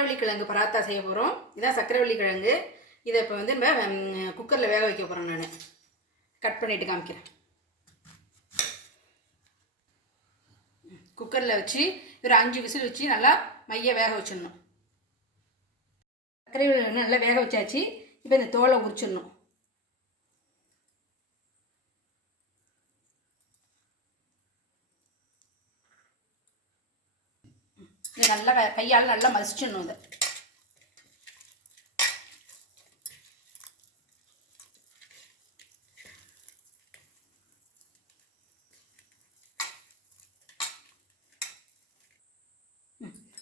சக்கரவள்ளி கிழங்கு பராத்தா செய்ய போகிறோம். இதான் சக்கரவள்ளி கிழங்கு. இதை இப்போ வந்து நம்ம குக்கரில் வேக வைக்க போகிறோம். நான் கட் பண்ணிவிட்டு காமிக்கிறேன். குக்கரில் வச்சு ஒரு 5 விசில் வச்சு நல்லா மைய வேக வச்சிடணும். சக்கரவள்ளி நல்லா வேக வச்சாச்சு. இப்போ இந்த தோலை உரிச்சிடணும். இது நல்லா கையால் நல்லா மசிச்சிடணும். இதை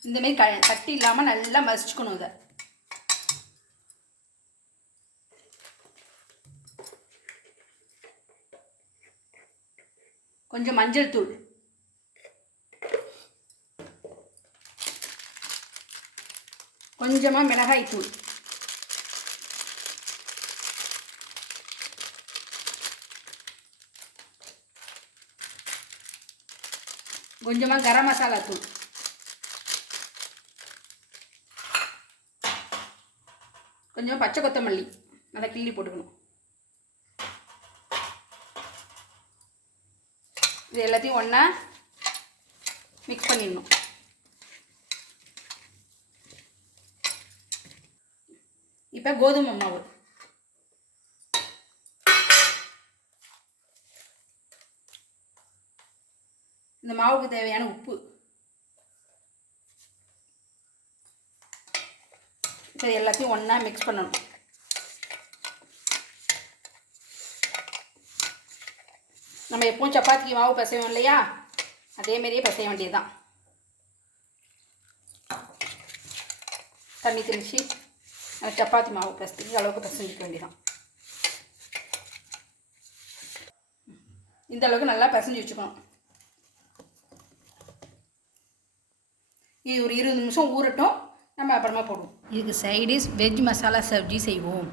இந்தமாரி கட்டி இல்லாமல் நல்லா மசிச்சுக்கணும். இதை கொஞ்சம் மஞ்சள் தூள், கொஞ்சமாக மிளகாய் தூள், கொஞ்சமாக கரம் மசாலா தூள், கொஞ்சம் பச்சை கொத்தமல்லி நல்லா கிள்ளி போட்டுக்கணும். இது எல்லாத்தையும் ஒன்றா மிக்ஸ் பண்ணிடணும். இப்போ கோதுமை மாவு, இந்த மாவுக்கு தேவையான உப்பு, இப்போ எல்லாத்தையும் ஒன்றா மிக்ஸ் பண்ணணும். நம்ம எப்பவும் சப்பாத்திக்கு மாவு பிசைவோம் இல்லையா, அதேமாரியே பிசைய வேண்டியது தான். தண்ணி தெளித்து சப்பாத்தி மாவு பிசைஞ்சு அளவுக்கு பிசைஞ்சிக்க வேண்டியதான். இந்த அளவுக்கு நல்லா பிசைஞ்சு வச்சுக்கணும். இது ஒரு 20 நிமிஷம் ஊறட்டும். நம்ம அப்புறமா போடுவோம். இதுக்கு சைடிஷ் வெஜ் மசாலா சப்ஜி செய்வோம்.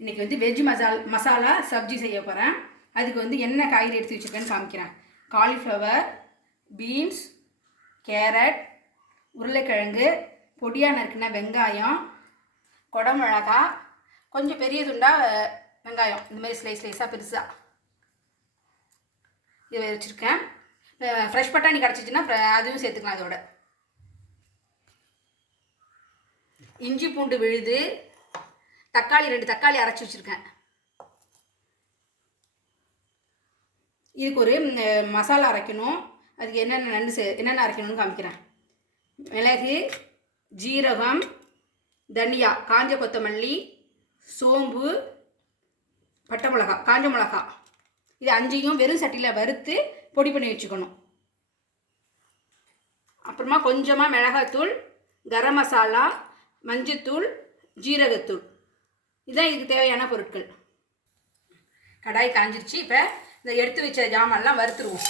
இன்றைக்கி வந்து வெஜ் மசாலா சப்ஜி செய்ய போகிறேன். அதுக்கு வந்து என்ன காய்கறி எடுத்து வச்சுருக்கேன்னு காமிக்கிறேன். காலிஃப்ளவர், பீன்ஸ், கேரட், உருளைக்கிழங்கு, பொடியாக நறுக்கின வெங்காயம், குடமிளகா, கொஞ்சம் பெரிய துண்டாக வெங்காயம், இந்தமாதிரி ஸ்லைஸாக பெருசாக இதை வச்சுருக்கேன். ஃப்ரெஷ் பட்டாணி கிடச்சிச்சின்னா அதுவும் சேர்த்துக்கலாம். அதோட இஞ்சி பூண்டு விழுது, தக்காளி 2 தக்காளி அரைச்சி வச்சுருக்கேன். இதுக்கு ஒரு மசாலா அரைக்கணும். அதுக்கு என்னென்ன அரைக்கணும்னு காமிக்கிறேன். மிளகு, ஜீரகம், தனியா, காஞ்ச கொத்தமல்லி, சோம்பு, பட்டை மிளகா, காஞ்ச மிளகா, இது 5ஐயும் வெறும் சட்டியில் வறுத்து பொடி பண்ணி வச்சுக்கணும். அப்புறமா கொஞ்சமாக மிளகாத்தூள், கரம் மசாலா, மஞ்சத்தூள், ஜீரகத்தூள், இதுதான் இதுக்கு தேவையான பொருட்கள். கடாய் காஞ்சிருச்சு. இப்போ இந்த எடுத்து வச்ச ஜாமான்லாம் வறுத்துருவோம்.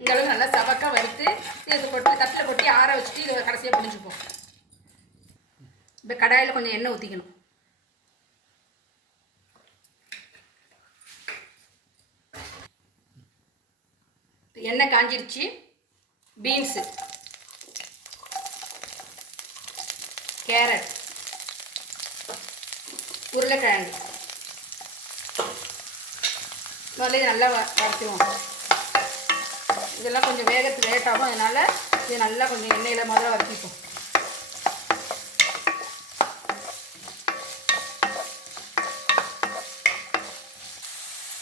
இந்த அளவுக்கு நல்லா சவக்காக வறுத்து இதை தட்டில் கொட்டி ஆற வச்சுட்டு இதை கடைசியாக பிடிச்சிப்போம். இப்போ கடாயில் கொஞ்சம் எண்ணெய் ஊற்றிக்கணும். எண்ணெய் காஞ்சிருச்சு. பீன்ஸு, கேரட், உருளைக்கிழங்கு முதல்ல இது நல்லா வறுத்துவோம். இதெல்லாம் கொஞ்சம் வேகத்துக்கு லேட் ஆகும். அதனால் இது நல்லா கொஞ்சம் எண்ணெயில் முதல்ல வறுத்திப்போம்.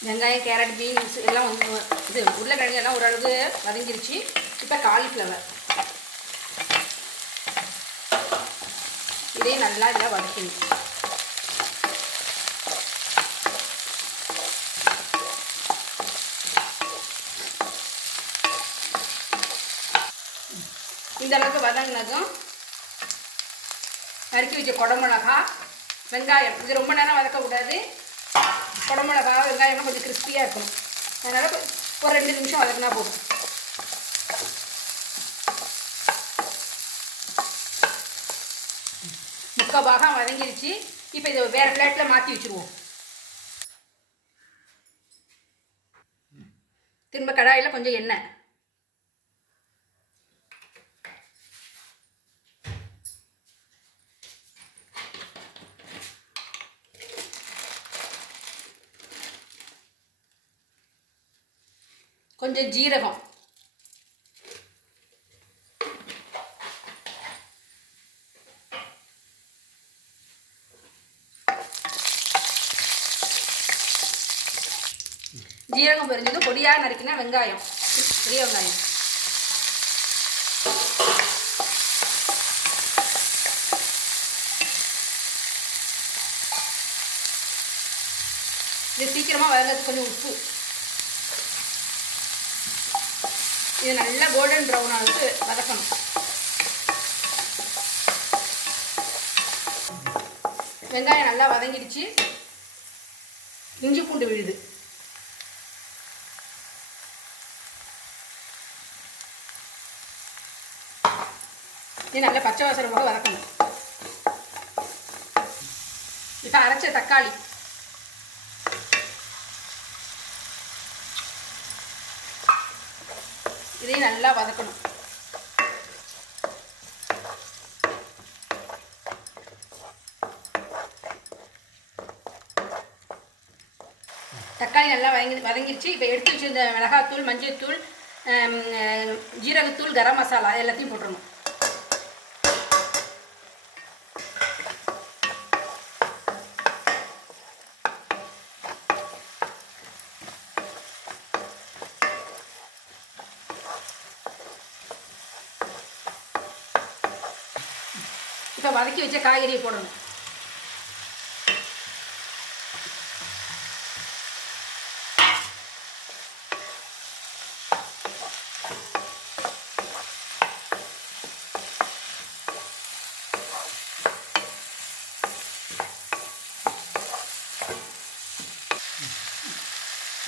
வெங்காயம், கேரட், பீன்ஸ் எல்லாம் இது உருளைக்கிழங்கு எல்லாம் ஓரளவு வதங்கிருச்சு. இப்போ காலிஃப்ளவர் இதே நல்லா இதில் வதக்கணும். இந்த அளவுக்கு வதங்கினதும் நறுக்கி வச்ச குடமிளகா, வெங்காயம், இது ரொம்ப நேரம் வதக்கக்கூடாது. குடமிளகா, வெங்காயம்லாம் கொஞ்சம் கிறிஸ்பியாக இருக்கும். அதனால் ஒரு 2 நிமிஷம் வதக்கினா போதும். முக்கால் பாகம் வதங்கிடுச்சு. இப்போ இதை வேறு பிளேட்டில் மாற்றி வச்சுருவோம். திரும்ப கடாயில் கொஞ்சம் எண்ணெய், கொஞ்சம் ஜீரகம், ஜீரகம் பொரிஞ்சதும் பொடியாக நறுக்கினா வெங்காயம், பெரிய வெங்காயம், இது சீக்கிரமாக வதங்கிறதுக்கு கொஞ்சம் உப்பு. இது நல்லா கோல்டன் ப்ரௌன் ஆகுது வதக்கணும். வெங்காயம் நல்லா வதங்கிடுச்சு. இஞ்சி பூண்டு விழுது, இது நல்லா பச்சை வாசனை போக வதக்கணும். இப்போ அரைச்ச தக்காளி, இதையும் நல்லா வதக்கணும். தக்காளி நல்லா வதங்கிடுச்சு. இப்போ எடுத்து வச்சிருந்த மிளகாத்தூள், மஞ்சள் தூள், ஜீரகத்தூள், கரம் மசாலா எல்லாத்தையும் போட்டுடணும். இப்போ வதக்கி வச்ச காய்கறியை போடணும்.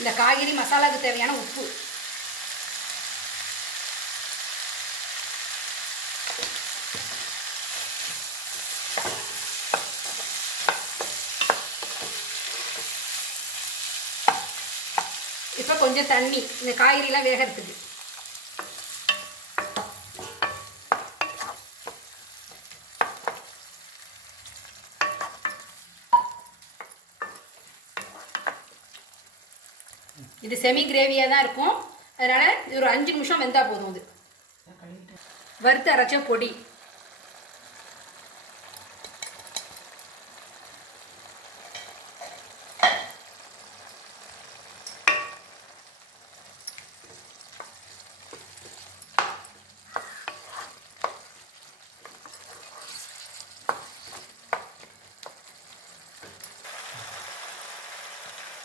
இந்த காய்கறி மசாலாவுக்கு தேவையான உப்பு, இப்போ கொஞ்சம் தண்ணி இந்த காய்கறிலாம் வேகிறதுக்கு. இது செமி கிரேவியாக தான் இருக்கும். அதனால் இது ஒரு 5 நிமிஷம் வெந்தால் போதும். அது வறுத்து அரைச்ச பொடி,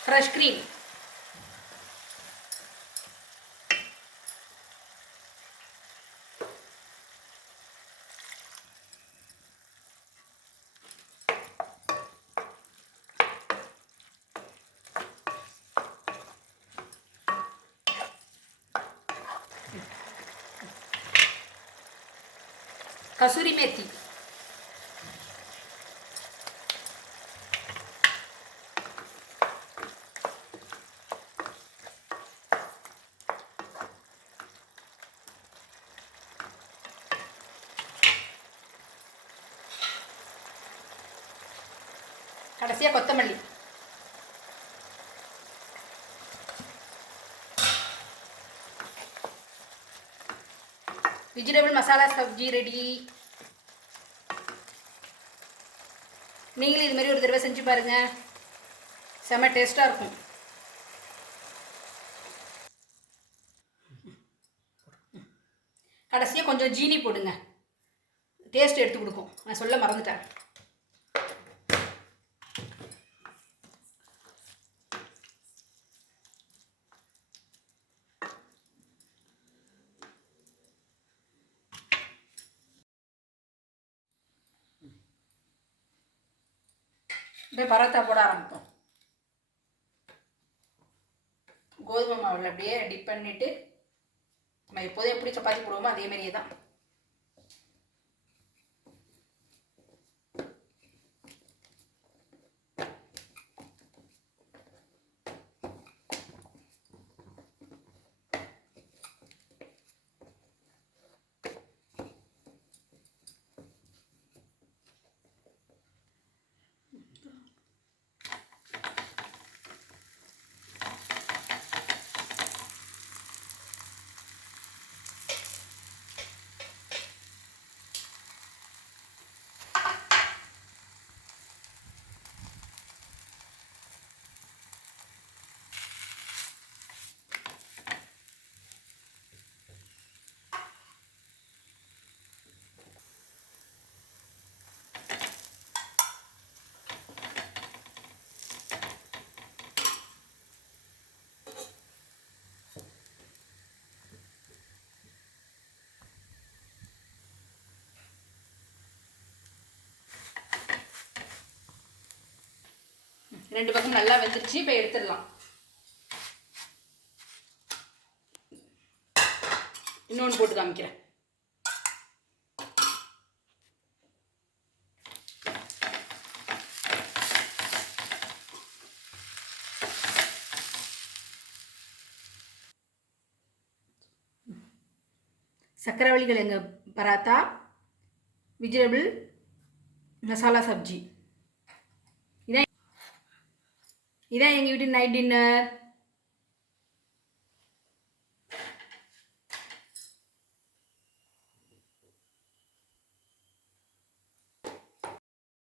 ஃப்ரெஷ் க்ரீம், கசூரி மேத்தி, கடைசியாக கொத்தமல்லி. Vegetable masala sabzi ready. நீங்களும் இது மாதிரி ஒரு தடவை செஞ்சு பாருங்கள், செம்ம டேஸ்ட்டாக இருக்கும். கடைசியாக கொஞ்சம் ஜீனி போடுங்க, டேஸ்ட் எடுத்து கொடுக்கும். நான் சொல்ல மறந்துட்டேன். இப்போ பரோட்டா போட ஆரம்பிப்போம். கோதுமை மாவில் அப்படியே டிப் பண்ணிவிட்டு நம்ம எப்போதும் எப்படி சப்பாத்தி போடுவோமோ அதே மாதிரியே தான். 2 பக்கம் நல்லா வெந்துருச்சு. இப்போ எடுத்துடலாம். இன்னொன்று போட்டு காமிக்கிறேன். சக்கரவள்ளி கிழங்கு பராத்தா, வெஜிடபிள் மசாலா சப்ஜி. இதான் எங்கள் வீட்டு நைட் டின்னர்.